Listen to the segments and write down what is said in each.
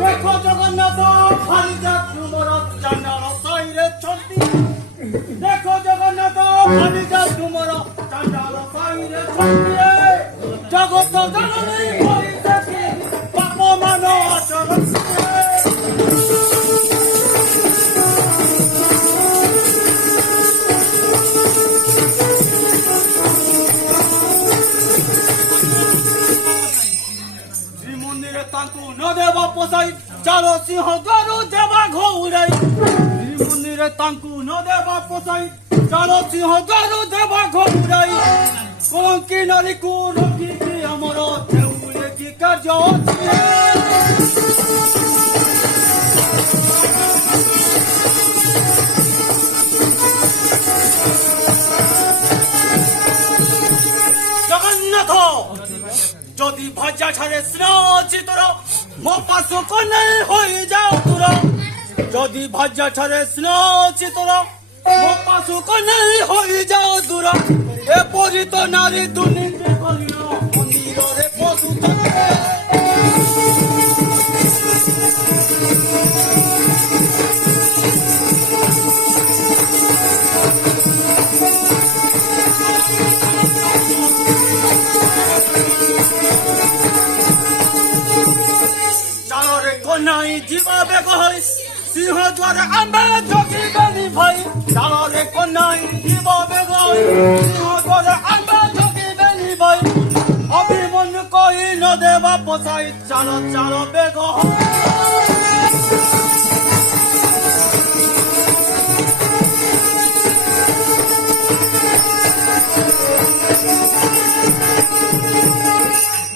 देखो जगन्नाथ खाली जा तुमर चांडाल साइरे छंती देखो जगन्नाथ खाली जा तुमर चांडाल साइरे छंती जगत जननी हरि देखी पाप मान आचरण न देवा पोसाई चालो सिंह गरु देवा घौराई मंदिर तांकु न देवा पोसाई चालो सिंह गरु देवा घौराई कलंकी नारी को रखी हमर देउले की कार्य जगन्नाथ যদি ভাজা ছাড়ে স্নাচিতর মো পাশক নেই হয়ে যাও তোর যদি ভাজা ছাড়ে স্নাচিতর মো পাশক নেই হয়ে যাও দূর এপরি তো নারী দুর্নীতি করিল মন্দিরে পশু নাই জীবা বেগ হই সিংহ দ্বারা আম্বে জগি বেনি ভাই চালরে কোনাই জীবা বেগ হই সিংহ দ্বারা আম্বে জগি বেনি ভাই অভিমন্যু কই ন দেবা পসাই চালো চালো বেগ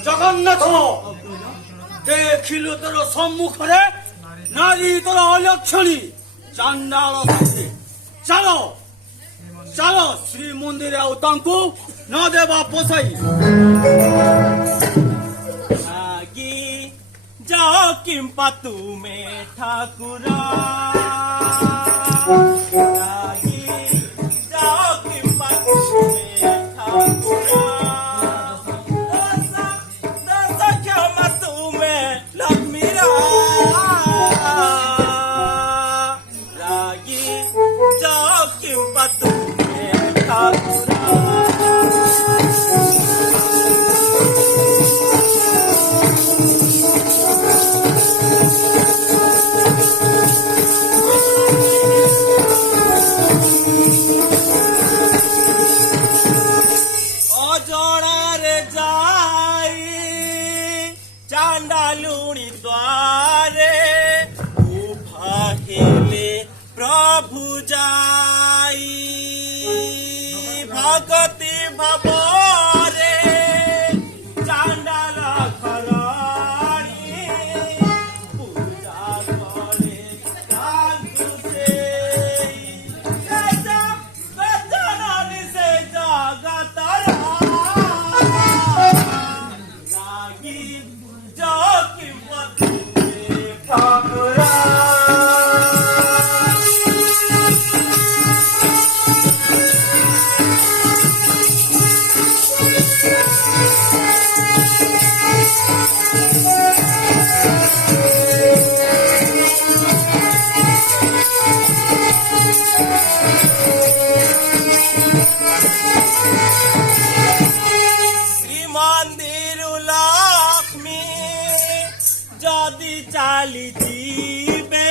জগন্নাথ দেখিল তোর সম্মুখরে নারী তোর অলক্ষণী চান্ডাল চালো চালো শ্রী মন্দিরে ଆଉ ତାଙ୍କୁ ନ ଦେବା ପୋଷାଇ ଆଗି ଯାଅ କିମ୍ବା ତୁମେ ଠାକୁର ଆଗି ଯାଅ କିମ୍ବା ତୁମେ ଠାକୁର অজড়ারে যাই চান্ডালুনি দ্বারে উভা হেলে প্রভু যাই ভগতি ভাবরে চান্ডাল ঘরাণী পূজা করে তাଙ୍କୁ সেই বেচনানি সে জগতর রাগি জকি পতি ঠাকুরা যদি চালি দিবে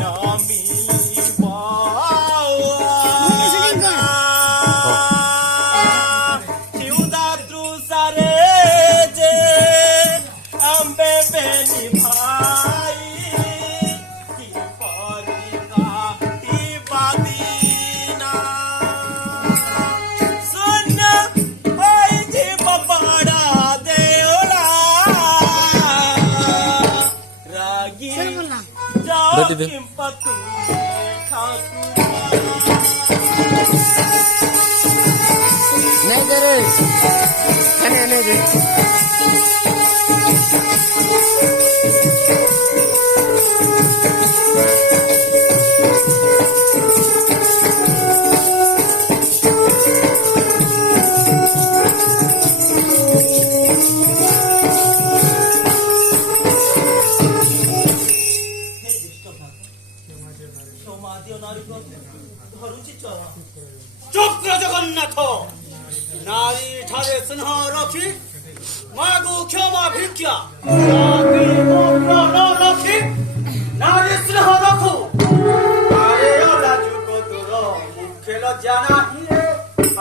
নমিব তৃষারে যে আম্বে বেনি ভাই কি পরিকা বাদিনা শূন্য ওই জীব বড়া Deola Berarti itu. Naik terus. Kanan aja. नारी ठारे स्नेह रखी मागु क्षमा भिक्षा जाति गोत्र न रखी नारी स्नेह रखु आरे लाजु को तोर मुखे लज्जा नाही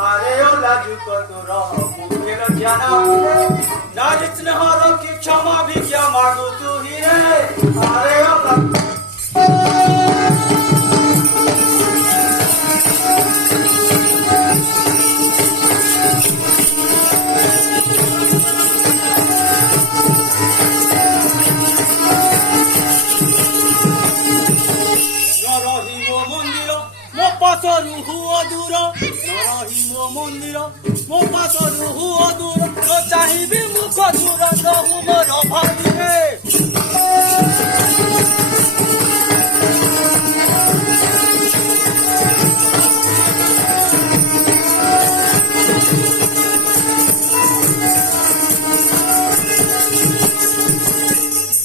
आरे लाजु को तोर मुखे लज्जा नाही नारी स्नेह रखी क्षमा भिक्षा मागु तू ही रे आरे पासरु हुओ दूर नरही मो मंदिर मो पासरु हुओ दूर न चाहिबी मुख दूर रहु मोर भाई रे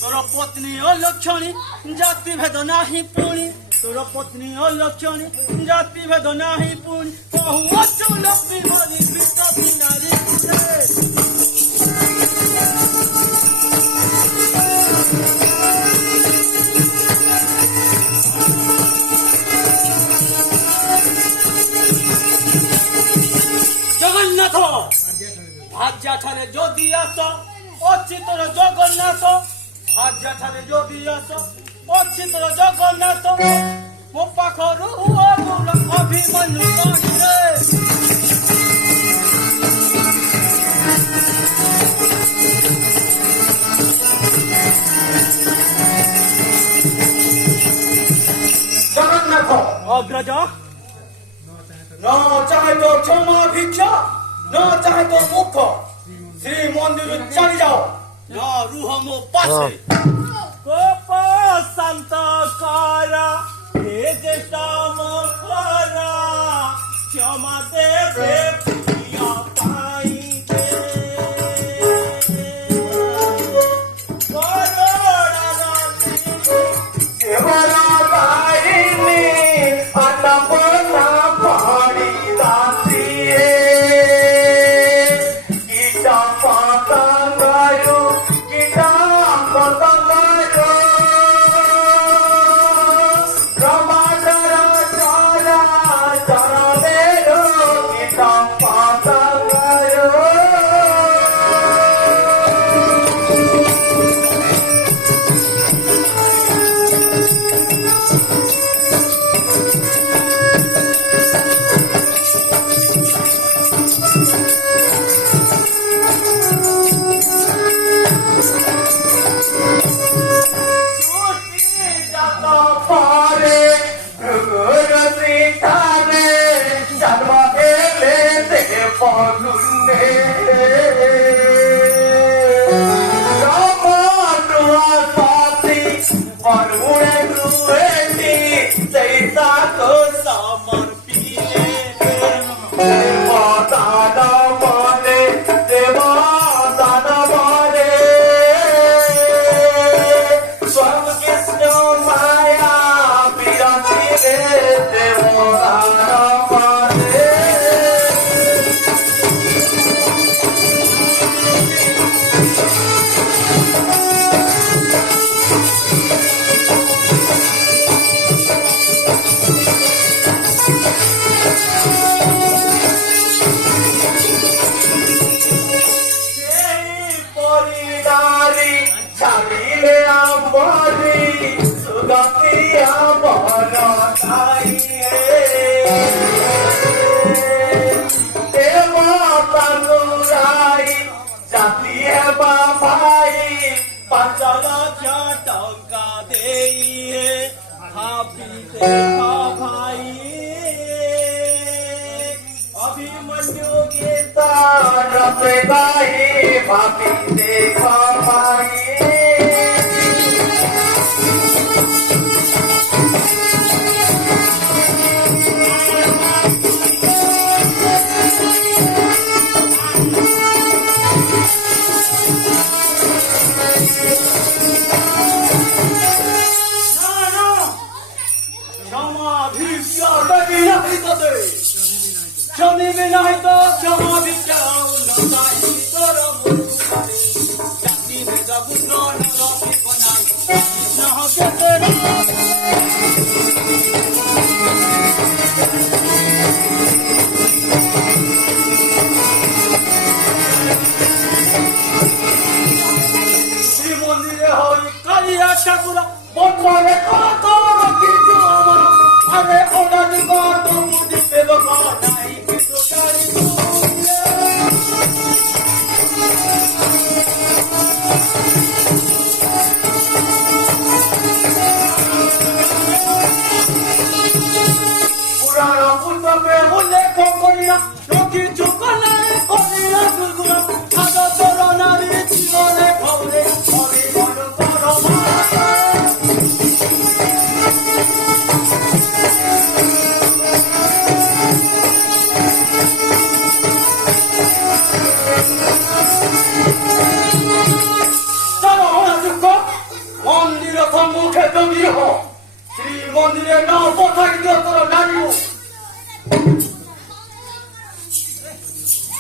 तोर पत्नी अलक्षणी जाति भेद नाही पुणी तोर पत्नी अलक्षणी जाति भेद नाही पुणी कहू अचु लक्ष्मी मारी विश्व बिनारी जगन्नाथ भाज्या ठारे जदि आस अच्छी तोर जगन्नाथ भाज्या ठारे जदि आस अच्छी तोर जगन्नाथ मो पाखरु अभिमन्यु कहि रे जगन्नाथ अग्रज न चाहे तो क्षमा भिक्षा न चाहे तो मुख श्री मंदिर चली जाओ न रुह मो पासे कोप शांत कर हे ज्येष्ठा मोरा क्षमा देवे प्रिय पाइबे केवला बाहिनी अनपना पड़ी दासिए गीता पतंगायो गीता पतंगायो रमाडर चरा चरलेरो गीता पतंगायो अभिमन्यु गीता भाभी देखा पाई क्षमा भी नहीं तो क्षमा भिक्षा ঠাকুর বন্ধরে কত কিছু আমার আরে ওনার কত বুঝতে নাই কিছু জানি পুরানো পুস্তকে উল্লেখ করিয়া রকি চুকানে করিয়া দুর্গুণ সাদা তোর নারীর জীবনে খবরে হরি বড় পরমা মন্দির সম্মুখে জমি শ্রী মন্দিরের নাম কোথায় দিও তোর নারী